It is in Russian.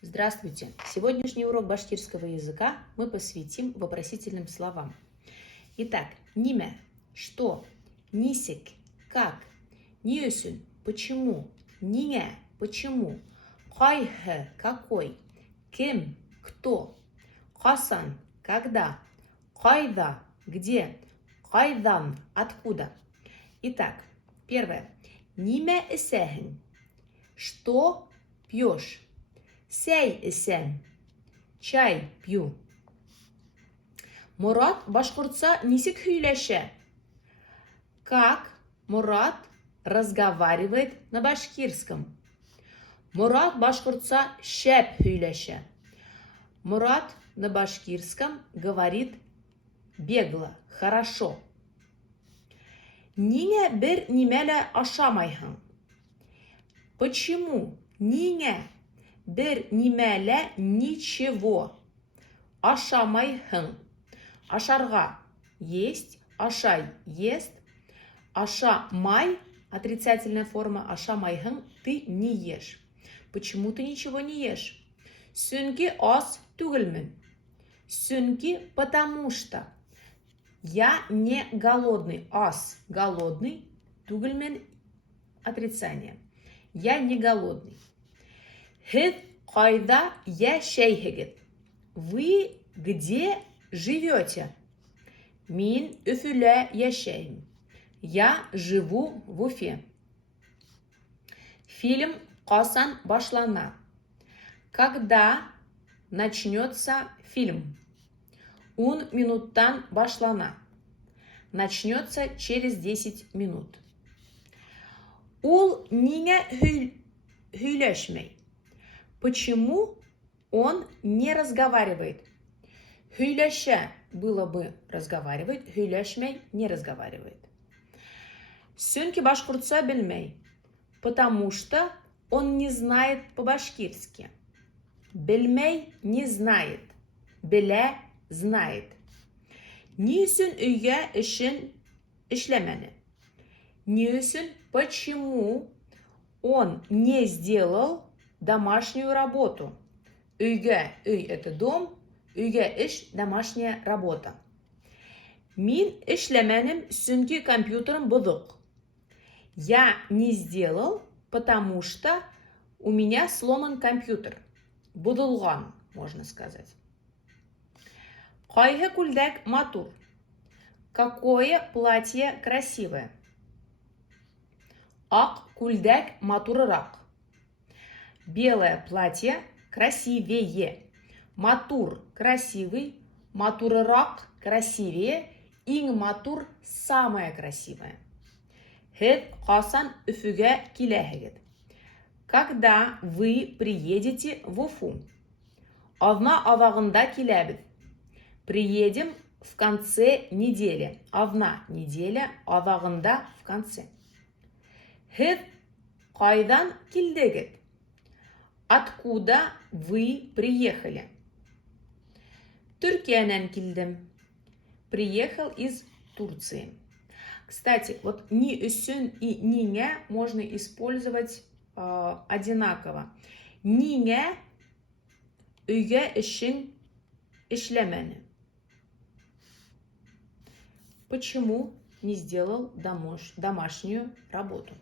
Здравствуйте! Сегодняшний урок башкирского языка мы посвятим вопросительным словам. Итак, ниме – что, нисек – как, ниюсюн – почему, нине – почему, кайхы – какой, кем – кто, касан – когда, кайда – где, кайдан – откуда. Итак, первое. Ниме эсэхин – что пьешь. Сәй эсән. Чай пью. Мурат башкортса нисек һөйләшә? Как Мурат разговаривает на башкирском? Мурат башкортса шәп һөйләшә. Мурат на башкирском говорит бегло, хорошо. Ниңә бер нимә лә ашамайһың? Почему? Ниңә бер нимә лә ничего ашамайһың? Ашарга есть, ашай ест, ашамай отрицательная форма, ашамайһың ты не ешь. Почему ты ничего не ешь? Сөнки ас түгелмен. Сөнки потому что я не голодный. Ас голодный, түгелмен отрицание. Я не голодный. Һеҙ ҡайҙа йәшәйһегеҙ? Вы где живете? Мин Өфөлә йәшәйем. Я живу в Уфе. Фильм ҡасан башлана? Когда начнется фильм? 10 минуттан башлана. Начнется через 10 минут. Ул ниңә һөйләшмәй? Почему он не разговаривает? Һөйләшә было бы разговаривает, һөйләшмәй не разговаривает. Сөнки башкортса белмәй. Потому что он не знает по-башкирски. Белмәй не знает. Белә знает. Ни өсөн өйгә эшен эшләмәне? Ни өсөн почему он не сделал домашнюю работу? Өйгә, өй это дом, өйгә эш домашняя работа. Мин эшләмәнем, сөнки компьютерым боҙоҡ. Я не сделал, потому что у меня сломан компьютер. Боҙолған, можно сказать. Ҡайһы күлдәк матур? Какое платье красивое? Аҡ күлдәк матурыраҡ. Белое платье красивее. Матур красивый, матурыраҡ красивее, иң матур самое красивое. Һеҙ ҡасан Өфөгә киләһегеҙ? Когда вы приедете в Уфу? Аҙна аҙағында киләбеҙ. Приедем в конце недели. Аҙна неделя, аҙағында в конце. Һеҙ ҡайҙан килдегеҙ? Откуда вы приехали? Төркиянән килдем. Приехал из Турции. Кстати, вот ни өсөн и ниңә можно использовать одинаково. Ниңә өйгә эшең эшләмәне? Почему не сделал домашнюю работу?